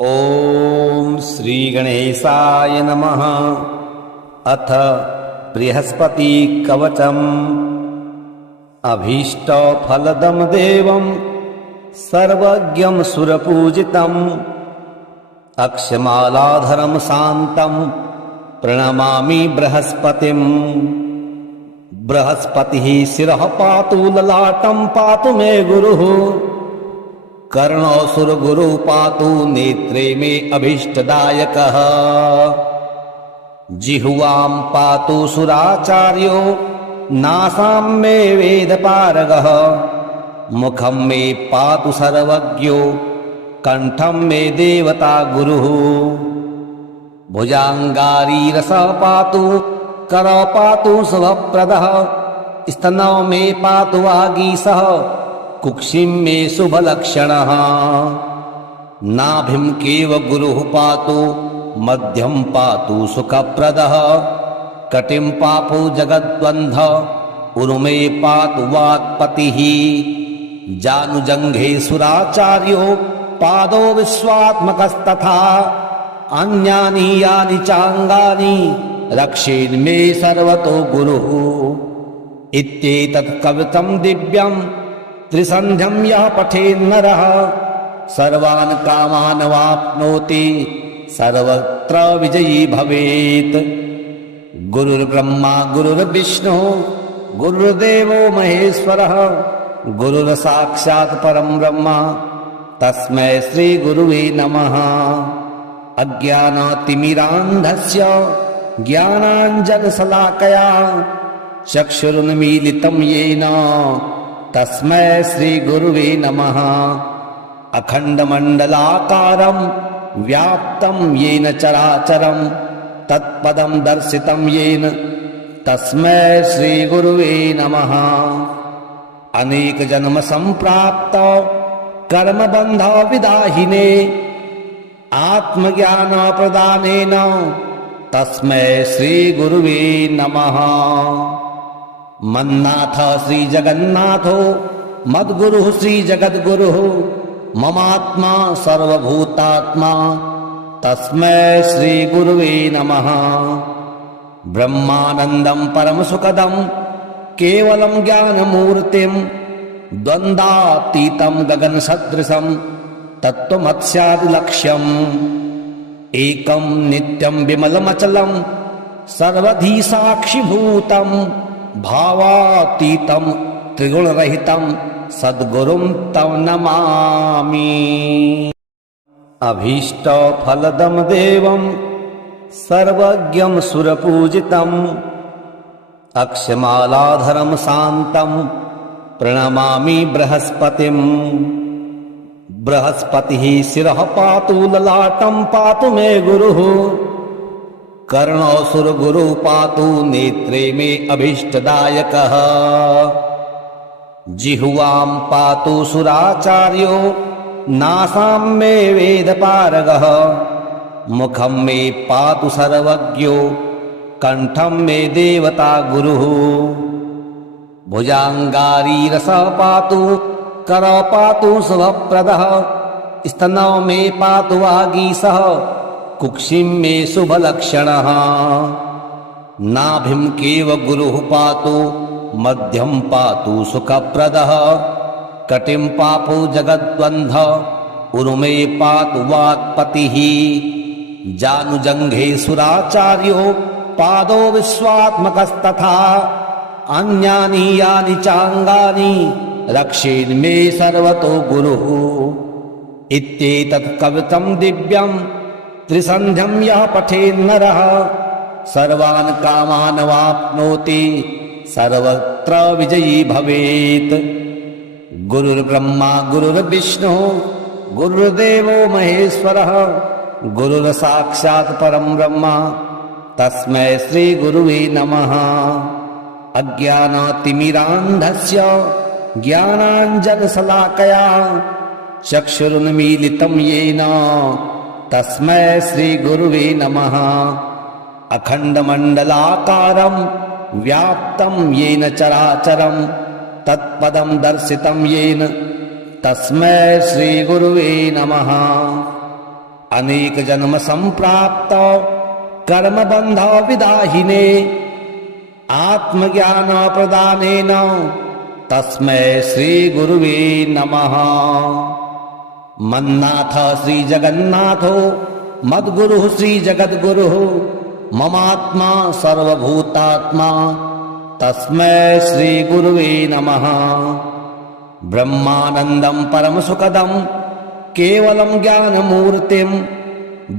ओम श्री गणेशाय नमः। अथ बृहस्पति कवचम। अभीष्ट फलदम देवं सर्वज्ञं सुरपूजितम् अक्षमालाधरं शान्तं प्रणमामि बृहस्पतिम्। बृहस्पतिः शिरः पातु ललाटं पातु मे गुरुः। कर्णोऽसुरगुरु पातु नेत्रे मे अभीष्टदायकः। जिह्वां पातु सुराचार्यो नासां मे वेदपारगः। मुखं मे पातु सर्वज्ञो कंठं मे देवता गुरुः। भुजाङ्गारीरसः पातु करौ पातु शुभप्रदः। स्तनौ मे पातु वागीशः कुक्षिं मे शुभलक्षणः। नाभिं केव गुरुः पातु मध्यं पातु सुखप्रदः। कटिं पातु जगद्बन्ध उर्मे पातु वाक्पतिः। जानुजङ्घे सुराचार्यो पादो विश्वात्मकस्तथा। अन्यानि यानि चाङ्गानि रक्षेन्मे सर्वतो गुरुः। इत्येतत् कवितं दिव्यं त्रिसन्ध्यं यः पठेन्नरः सर्वान् कामान् वाप्नोति सर्वत्र विजयी भवेत्। गुरुर्ब्रह्मा गुरुर्विष्णुः गुरुर्देवो महेश्वरः गुरुर्साक्षात् परं ब्रह्म तस्मै श्री गुरुवे नमः। अज्ञानातिमिरान्धस्य ज्ञानाञ्जनशलाकया चक्षुरुन्मीलितं येन तस्मै श्री गुरुवे नमः। अखण्डमण्डलाकारं व्याप्तं येन चराचरं तत्पदं दर्शितं येन तस्मै श्री गुरुवे नमः। अनेकजन्म सम्प्राप्त कर्मबन्ध विदाहिने आत्मज्ञान प्रदानेन तस्मै श्री गुरुवे नमः। मन्नाथ श्री जगन्नाथो मद्गुरुः श्री जगद्गुरुः ममात्मा सर्वभूतात्मा तस्मै श्री गुरुवे नमः। ब्रह्मानन्दं परमसुखदं केवलं ज्ञानमूर्तिं द्वन्द्वातीतं गगनसदृशं तत्त्वमस्यादिलक्ष्यम्। एकं नित्यं विमलमचलं सर्वधी साक्षिभूतं भावातीतं त्रिगुणरहितं सद्गुरुं तं नमामि। अभीष्ट फलदं देवं सर्वज्ञं सुरपूजितम् अक्षमालाधरं शान्तं प्रणमामि बृहस्पतिम्। बृहस्पतिः शिरः पातु ललाटं पातु मे गुरुः। कर्णोऽसुरगुरु पातु नेत्रे मे अभीष्टदायकः। जिह्वां पातु सुराचार्यो नासां मे वेदपारगः। मुखं मे पातु सर्वज्ञो कंठं मे देवता गुरुः। भुजाङ्गारीरसः पातु करौ पातु शुभप्रदः। स्तनौ मे पातु वागीशः कुक्षिं मे शुभलक्षणः। नाभिं केव गुरुः पातु मध्यं पातु सुखप्रदः। कटिं पातु जगद्बन्ध उर्मे पातु वाक्पतिः। जानुजङ्घे सुराचार्यो पादो विश्वात्मकस्तथा। अन्यानि यानि चाङ्गानि रक्षेन्मे सर्वतो गुरुः। इत्येतत् कवितं दिव्यं त्रिसन्ध्यं यः पठेन्नरः सर्वान् कामान् वाप्नोति सर्वत्र विजयी भवेत्। गुरुर्ब्रह्मा गुरुर्विष्णुः गुरुर्देवो महेश्वरः गुरुर्साक्षात् परं ब्रह्म तस्मै श्री गुरुवे नमः। अज्ञानातिमिरान्धस्य ज्ञानाञ्जनशलाकया चक्षुरुन्मीलितं येन तस्मै श्री गुरुवे नमः। अखण्डमण्डलाकारं व्याप्तं येन चराचरं तत्पदं दर्शितं येन तस्मै श्री गुरुवे नमः। अनेक जन्म संप्राप्त कर्म बंध विदाहिने आत्मज्ञान प्रदानेन तस्मै श्री गुरुवे नमः। मन्नाथ श्री जगन्नाथो मद्गुरु श्री जगद्गुरु ममात्मा सर्वभूतात्मा तस्मै श्री गुरुवे नमः। ब्रह्मानंदं परम सुखदं केवलं ज्ञानमूर्तिं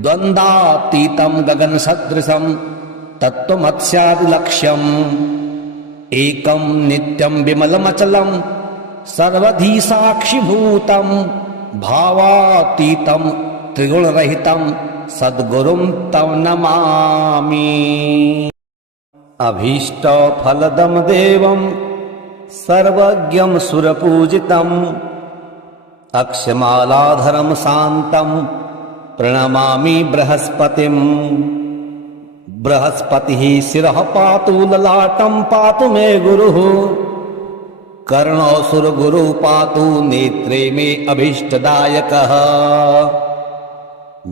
द्वंद्वातीतं गगन सदृशं तत्त्वमस्यादिलक्ष्यम् एकं नित्यं विमलमचलं सर्वधी साक्षिभूतं भावातीतं त्रिगुणरहितं सद्गुरुं तं नमामि। अभीष्टफलदं देवं सर्वज्ञं सुरपूजितं अक्षमालाधरं शान्तं प्रणमामि बृहस्पतिम्। बृहस्पतिः शिरः पातु ललाटं पातु मे गुरुः कर्णो सुरगुरु पातु नेत्रे मे अभीष्टदायकः।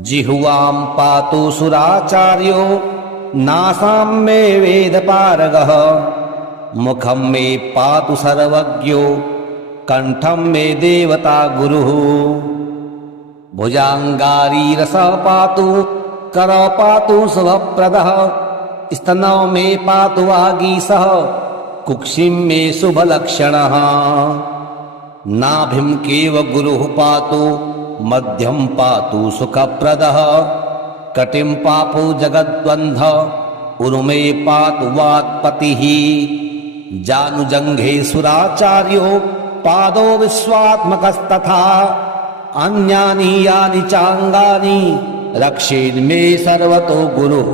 जिह्वां पातु सुराचार्यो नासां मे वेदपारगः मुखं मे पातु सर्वज्ञो कंठं मे देवता गुरुः। भुजांगारीरसः पातु करौ पातु शुभप्रदः स्तनौ मे पातु वागीशः कुक्षिं मे शुभलक्षणः। नाभिं केव गुरुः पातु मध्यं पातु सुखप्रदः कटिं पातु जगद्बन्धः उरुमे पातु वाक्पतिः। जानुजङ्घे सुराचार्यो पादो विश्वात्मकस्तथा अन्यानि यानि चाङ्गानि रक्षेन्मे सर्वतो गुरुः।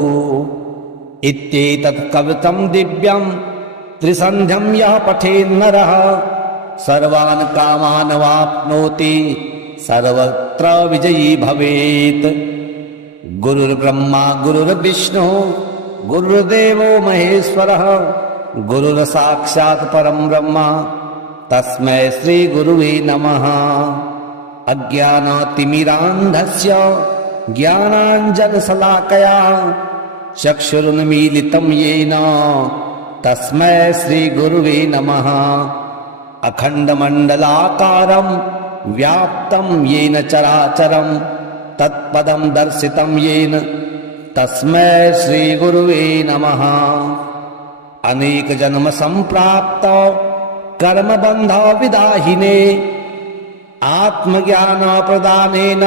इत्येतत् कवितं दिव्यं त्रिसन्ध्यं यः पठेन्नरः सर्वान् कामान् वाप्नोति सर्वत्र विजयी भवेत्। गुरुर्ब्रह्मा गुरुर्विष्णुः गुरुर्देवो महेश्वरः गुरुर्साक्षात् परं ब्रह्म तस्मै श्री गुरुवे नमः। अज्ञानतिमिरान्धस्य ज्ञानाञ्जनशलाकया चक्षुरुन्मीलितं येन तस्मै श्री गुरुवे नमः। अखण्डमण्डलाकारं व्याप्तं येन चराचरं तत्पदं दर्शितं येन तस्मै श्री गुरुवे नमः। अनेक जन्म संप्राप्त कर्म बंध विदाहिने आत्मज्ञान प्रदानेन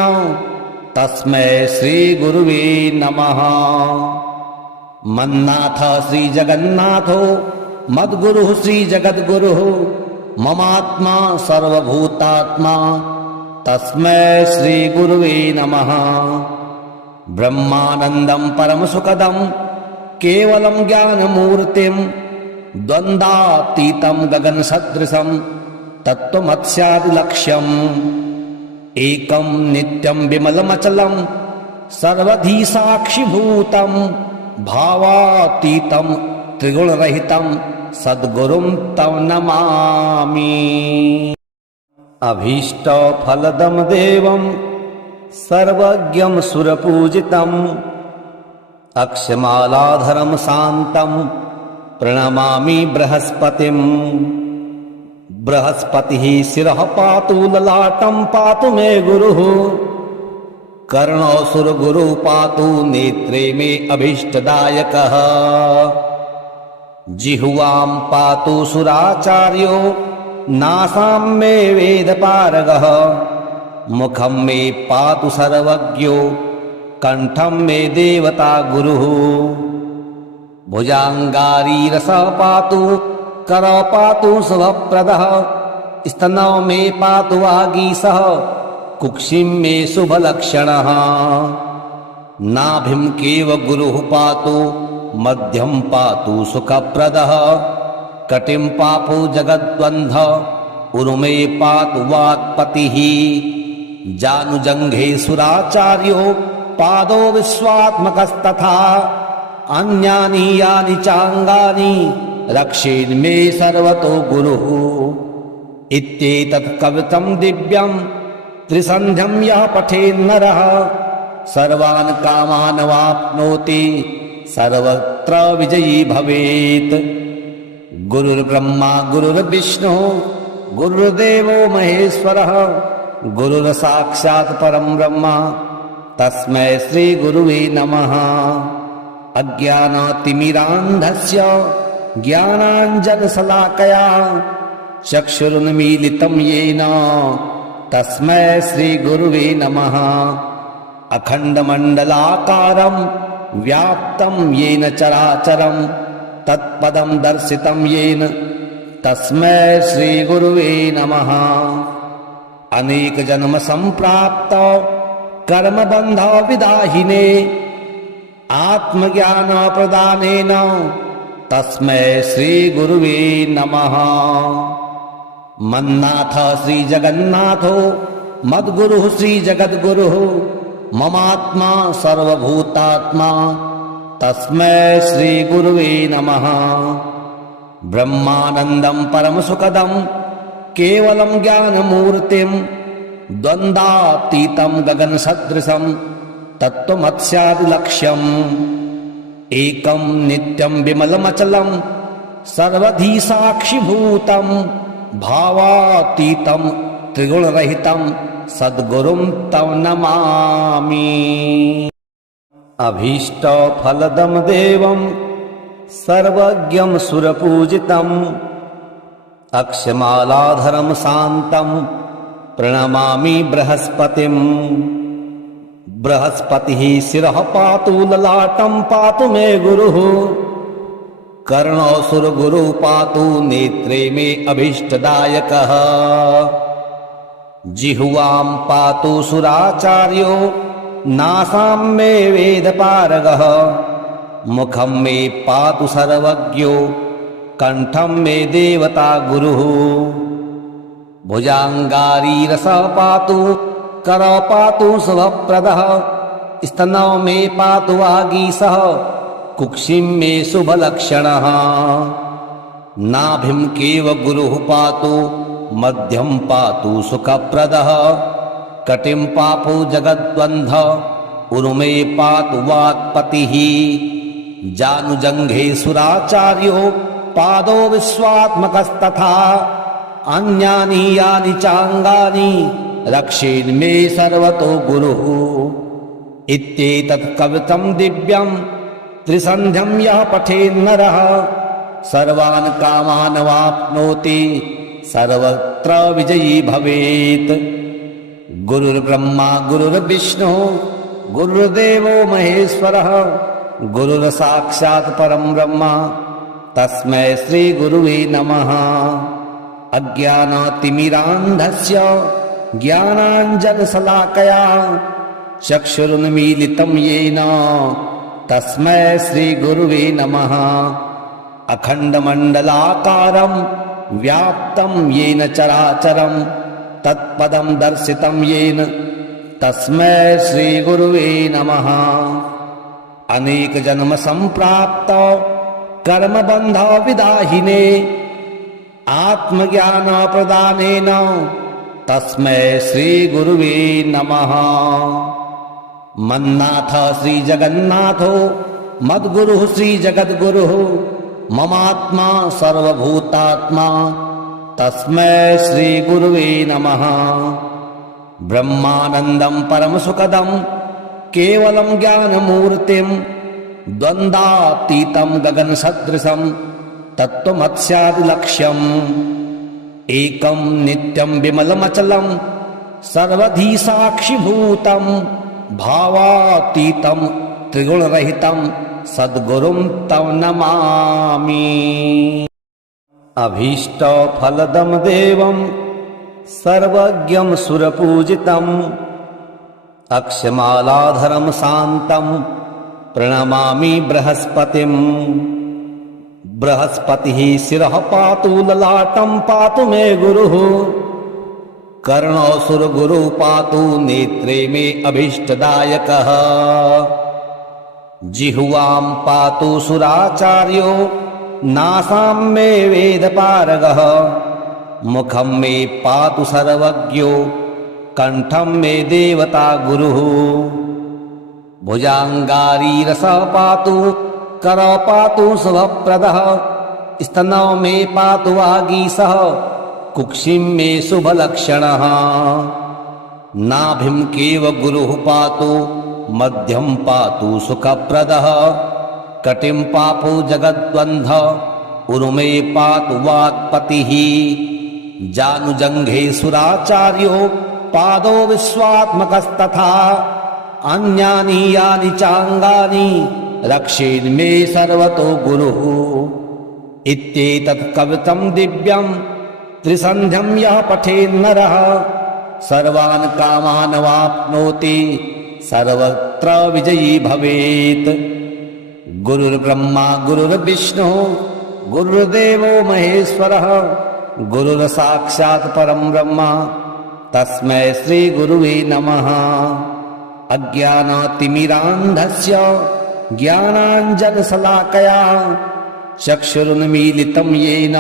तस्मै श्री गुरुवे नमः। मन्नाथ श्री जगन्नाथो मद्गुरु श्री जगद्गुरु ममात्मा सर्वभूतात्मा तस्मै श्री गुरुवे नमः। ब्रह्मानंदं परम सुखदं केवलं ज्ञानमूर्तिं द्वंद्वातीतं गगन सदृशं तत्त्वमस्यादिलक्ष्यम् एकं नित्यं विमलमचलं सर्वधी साक्षिभूतं भावातीतं त्रिगुणरहितं सद्गुरुं तं नमामि। अभीष्टफलदं देवं सर्वज्ञं सुरपूजितं अक्षमालाधरं शान्तं प्रणमामि बृहस्पतिम्। बृहस्पतिः शिरः पातु ललाटं पातु मे गुरुः कर्णो सुरगुरु पातु नेत्रे मे अभीष्टदायकः। जिह्वां पातु सुराचार्यो नासां मे वेदपारगः मुखं मे पातु सर्वज्ञो कंठं मे देवता गुरुः। भुजांगारीरसः पातु करौ पातु शुभप्रदः स्तनौ मे पातु वागीशः कुक्षिं मे शुभलक्षणः। नाभिं केव गुरुः पातु मध्यं पातु सुखप्रदः कटिं पातु जगद्बन्धः उरुमे पातु वाक्पतिः। जानुजङ्घे सुराचार्यो पादो विश्वात्मकस्तथा अन्यानि यानि चाङ्गानि रक्षेन्मे सर्वतो गुरुः। इत्येतत् कवितं दिव्यं त्रिसन्ध्यं यः पठेन्नरः सर्वान् कामान् वाप्नोति सर्वत्र विजयी भवेत्। गुरुर्ब्रह्मा गुरुर्विष्णु गुरुर्देवो महेश्वरः गुरुर्साक्षात् परं ब्रह्म तस्मै श्री गुरुवे नमः। अज्ञानातिमिरान्धस्य ज्ञानाञ्जनशलाकया चक्षुरुन्मीलितं येन तस्मै श्री गुरुवे नमः। अखण्डमण्डलाकारं व्याप्तं येन चराचरं तत्पदं दर्शितं येन तस्मै श्री गुरुवे नमः। अनेकजन्म सम्प्राप्त कर्मबन्ध विदाहिने आत्मज्ञान प्रदानेन तस्मै श्री गुरुवे नमः। मन्नाथ श्री जगन्नाथो मद्गुरुः श्री जगद्गुरुः ममात्मा सर्वभूतात्मा तस्मै श्री गुरुवे नमः। ब्रह्मानन्दं परमसुखदं केवलं ज्ञानमूर्तिं द्वन्द्वातीतं गगनसदृशं तत्त्वमस्यादिलक्ष्यम् एकं नित्यं विमलमचलं सर्वधी साक्षिभूतं भावातीतं त्रिगुणरहितं सद्गुरुं तं नमामि। अभीष्टफलदं देवं सर्वज्ञं सुरपूजितम् अक्षमालाधरं शान्तं प्रणमामि बृहस्पतिम्। बृहस्पतिः शिरः पातु ललाटं पातु मे गुरुः कर्णोऽसुरगुरुः पातु नेत्रे मे अभीष्टदायकः। जिह्वां पातु सुराचार्यो नासां मे वेदपारगः मुखं मे पातु सर्वज्ञो कंठं मे देवता गुरुः। भुजाङ्गारीरसः पातु करौ पातु शुभप्रदः स्तनौ मे पातु वागीशः कुक्षिं मे शुभलक्षणः। नाभिं केव गुरुः पातु मध्यं पातु सुखप्रदः कटिं पातु जगद्बन्ध उरुमे पातु वाक्पतिः। जानुजङ्घे सुराचार्यो पादो विश्वात्मकस्तथा अन्यानि यानि चाङ्गानि रक्षेन्मे सर्वतो गुरुः। इत्येतत् कवितं दिव्यं त्रिसन्ध्यं यः पठेन्नरः सर्वान् कामान् वाप्नोति सर्वत्र विजयी भवेत्। गुरुर्ब्रह्मा गुरुर्विष्णु गुरुर्देवो महेश्वरः गुरुर्साक्षात् परं ब्रह्म तस्मै श्री गुरुवे नमः। अज्ञानातिमिरान्धस्य ज्ञानाञ्जनशलाकया चक्षुरुन्मीलितं येन तस्मै श्री गुरुवे नमः। अखण्डमण्डलाकारं व्याप्तं येन चराचरं तत्पदं दर्शितं येन तस्मै श्री गुरुवे नमः। अनेकजन्म सम्प्राप्त कर्मबन्ध विदाहिने आत्मज्ञान प्रदानेन तस्मै श्री गुरुवे नमः। मन्नाथ श्री जगन्नाथो मद्गुरुः श्री जगद्गुरुः ममात्मा सर्वभूतात्मा तस्मै श्री गुरुवे नमः। ब्रह्मानन्दं परमसुखदं केवलं ज्ञानमूर्तिं द्वन्द्वातीतं गगनसदृशं तत्त्वमस्यादिलक्ष्यम् एकं नित्यं विमलमचलं सर्वधी साक्षिभूतं भावातीतं त्रिगुणरहितं सद्गुरुं तं नमामि। अभीष्टफलदं देवं सर्वज्ञं सुरपूजितम् अक्षमालाधरं शान्तं प्रणमामि बृहस्पतिम्। बृहस्पतिः शिरः पातु ललाटं पातु मे गुरुः कर्णोऽसुरगुरुः पातु नेत्रे मे अभीष्टदायकः। जिह्वां पातु सुराचार्यो नासां मे वेदपारगः मुखं मे पातु सर्वज्ञो कंठं मे देवता गुरुः। भुजाङ्गारीरसः पातु करौ पातु शुभप्रदः स्तनौ मे पातु वागीशः कुक्षिं मे शुभलक्षणः नाभिं केव गुरुः पातु मध्यं पातु सुखप्रदः कटिं पातु जगद्बन्धः उरुमे पातु वाक्पतिः जानुजङ्घे सुराचार्यो पादो विश्वात्मकस्तथा अन्यानि यानि चाङ्गानि रक्षेन्मे सर्वतो गुरुः इत्येतत् कवितं दिव्यं त्रिसन्ध्यं यः पठेन्नरः सर्वान् कामान् वाप्नोति सर्वत्र विजयी भवेत्। गुरुर्ब्रह्मा गुरुर्विष्णुः गुरुर्देवो महेश्वरः गुरुर्साक्षात् परं ब्रह्म तस्मै श्री गुरुवे नमः। अज्ञानातिमिरान्धस्य ज्ञानाञ्जनशलाकया चक्षुरुन्मीलितं येन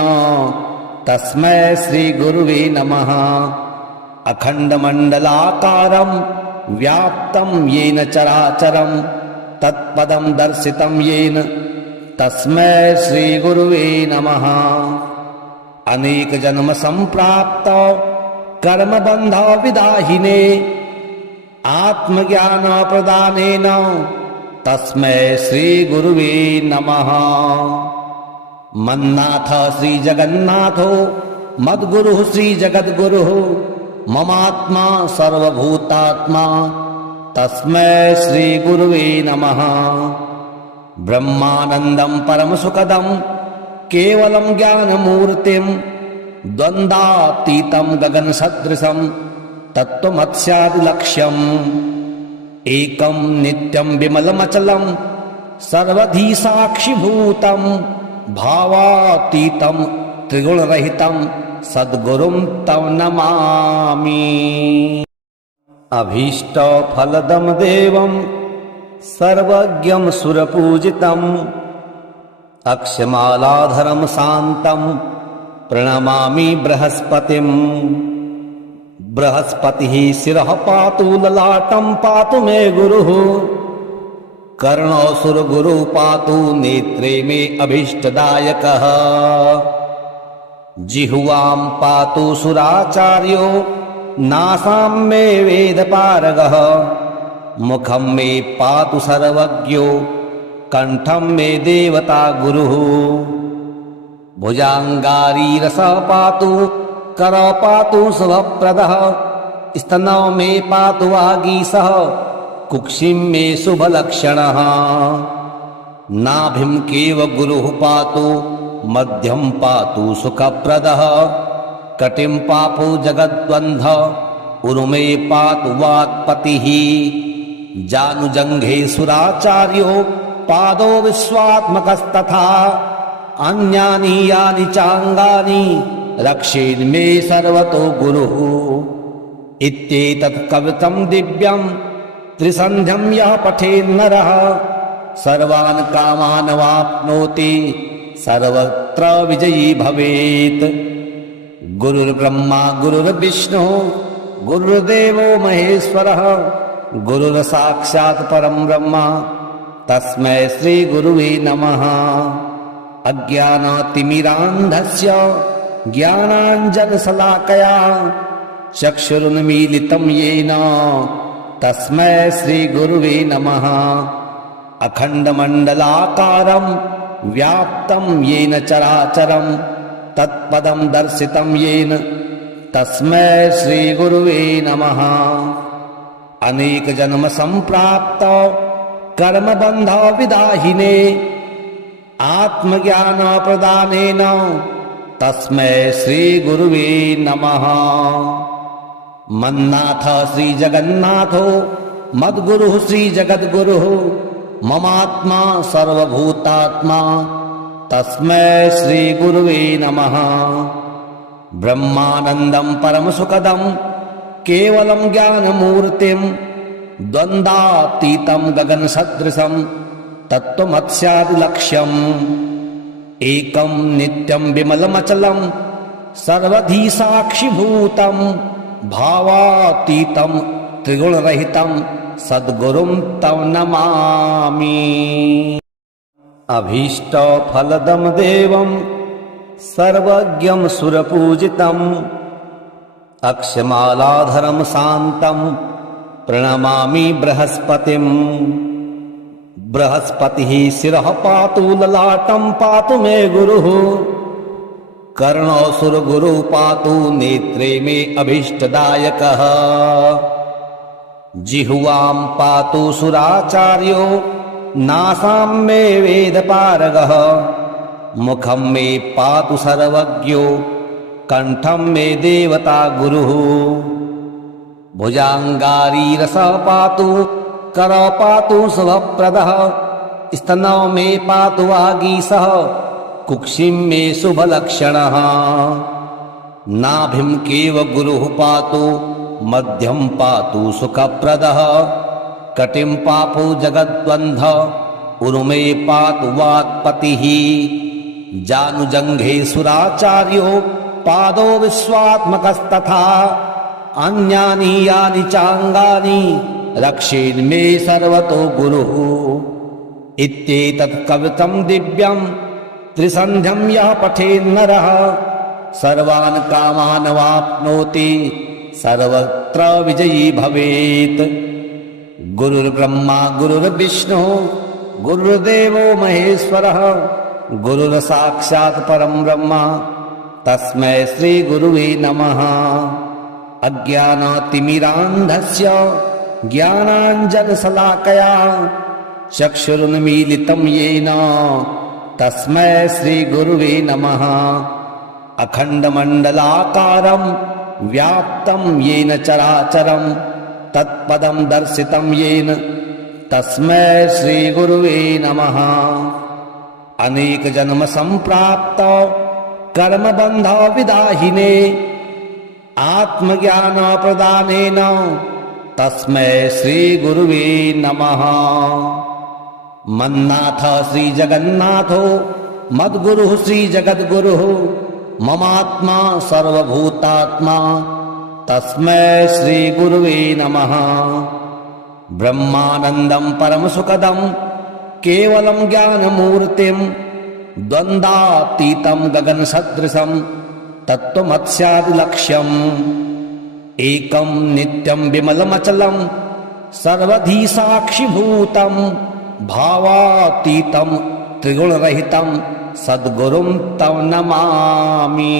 तस्मै श्री गुरुवे नमः। अखण्डमण्डलाकारं व्याप्तं येन चराचरं तत्पदं दर्शितं येन तस्मै श्री गुरुवे नमः। अनेक जन्म संप्राप्त कर्मबन्ध विदाहिने आत्मज्ञान प्रदानेन तस्मै श्री गुरुवे नमः। मन्नाथ श्री जगन्नाथो मद्गुरुः श्री जगद्गुरुः ममात्मा सर्वभूतात्मा तस्मै श्री गुरुवे नमः। ब्रह्मानन्दं परमसुखदं केवलं ज्ञानमूर्तिं द्वन्द्वातीतं गगनसदृशं तत्त्वमस्यादिलक्ष्यम् एकं नित्यं विमलमचलं सर्वधी साक्षिभूतं भावातीतं त्रिगुणरहितं सद्गुरुं तं नमामि। अभीष्टफलदं देवं सर्वज्ञं सुरपूजितम् अक्षमालाधरं शान्तं प्रणमामि बृहस्पतिम्। बृहस्पतिः शिरः पातु ललाटं पातु मे गुरुः कर्णौ सुरगुरुः पातु नेत्रे मे अभीष्टदायकः। जिह्वां पातु सुराचार्यो नासां मे वेदपारगः मुखं मे पातु सर्वज्ञो कंठं मे देवता गुरुः। भुजाङ्गारीरसः पातु करौ पातु शुभप्रदः स्तनौ मे पातु वागीशः कुक्षिं मे शुभलक्षणः नाभिं केव गुरुः पातु मध्यं पातु सुखप्रदः कटिं पातु जगद्बन्धः उरुमे पातु वाक्पतिः जानुजङ्घे सुराचार्यो पादो विश्वात्मकस्तथा अन्यानि यानि चाङ्गानि रक्षेन्मे सर्वतो गुरुः इत्येतत् कवितं दिव्यं त्रिसन्ध्यं यः पठेन्नरः सर्वान् कामान् वाप्नोति सर्वत्र विजयी भवेत्। गुरुर्ब्रह्मा गुरुर्विष्णुः गुरुर्देवो महेश्वरः गुरुर्साक्षात् परं ब्रह्म तस्मै श्री गुरुवे नमः। अज्ञानातिमिरान्धस्य ज्ञानाञ्जनशलाकया चक्षुरुन्मीलितं येन तस्मै श्री गुरुवे नमः। अखण्डमण्डलाकारं व्याप्तं येन चराचरं तत्पदं दर्शितं येन तस्मै श्री गुरुवे नमः। अनेक जन्म संप्राप्त कर्मबन्ध विदाहिने आत्मज्ञान प्रदानेन तस्मै श्री गुरुवे नमः। मन्नाथ श्री जगन्नाथो मद्गुरुः श्री जगद्गुरुः ममात्मा सर्वभूतात्मा तस्मै श्री गुरुवे नमः। ब्रह्मानन्दं परमसुखदं केवलं ज्ञानमूर्तिं द्वन्द्वातीतं गगनसदृशं तत्त्वमस्यादिलक्ष्यम् एकं नित्यं विमलमचलं सर्वधी साक्षिभूतं भावातीतं त्रिगुणरहितं सद्गुरुं तव नमामि। अभीष्टफलदं देवं सर्वज्ञं सुरपूजितम् अक्षमालाधरं शान्तं प्रणमामि बृहस्पतिम्। बृहस्पतिः शिरः पातु ललाटं पातु मे गुरुः कर्णो सुरगुरु पातु नेत्रे मे अभीष्टदायकः। जिह्वां पातु सुराचार्यो नासां मे वेदपारगः मुखं मे पातु सर्वज्ञो कंठं मे देवता गुरुः। भुजांगारीरसः पातु करौ पातु शुभप्रदः स्तनौ मे पातु वागीशः कुक्षिं मे शुभलक्षणः। नाभिं केव गुरुः पातु मध्यं पातु सुखप्रदः कटिं पातु जगद्बन्ध उरुमे पातु वाक्पतिः। जानुजङ्घे सुराचार्यो पादो विश्वात्मकस्तथा अन्यानि यानि चाङ्गानि रक्षेन्मे सर्वतो गुरुः। इत्येतत् कवितं दिव्यं त्रिसन्ध्यं यः पठेन्नरः सर्वान् कामान् वाप्नोति सर्वत्र विजयी भवेत्। गुरुर्ब्रह्मा गुरुर्विष्णुः गुरुर्देवो महेश्वरः गुरुर्साक्षात् परं ब्रह्म तस्मै श्री गुरुवे नमः। अज्ञानतिमिरान्धस्य ज्ञानाञ्जनशलाकया चक्षुरुन्मीलितं येन तस्मै श्री गुरुवे नमः। अखण्डमण्डलाकारं व्याप्तं येन चराचरं तत्पदं दर्शितं येन तस्मै श्री गुरुवे नमः। अनेक जन्म संप्राप्त कर्मबंध विदाहिने आत्मज्ञान प्रदानेन तस्मै श्री गुरुवे नमः। मन्नाथ श्री जगन्नाथो मद्गुरुः श्री जगद्गुरुः ममात्मा सर्वभूतात्मा तस्मै श्री गुरुवे नमः। ब्रह्मानन्दं परमसुखदं केवलं ज्ञानमूर्तिं द्वन्द्वातीतं गगनसदृशं तत्त्वमस्यादिलक्ष्यम् एकं नित्यं विमलमचलं सर्वधी साक्षिभूतं भावातीतं त्रिगुणरहितं सद्गुरुं तव नमामि।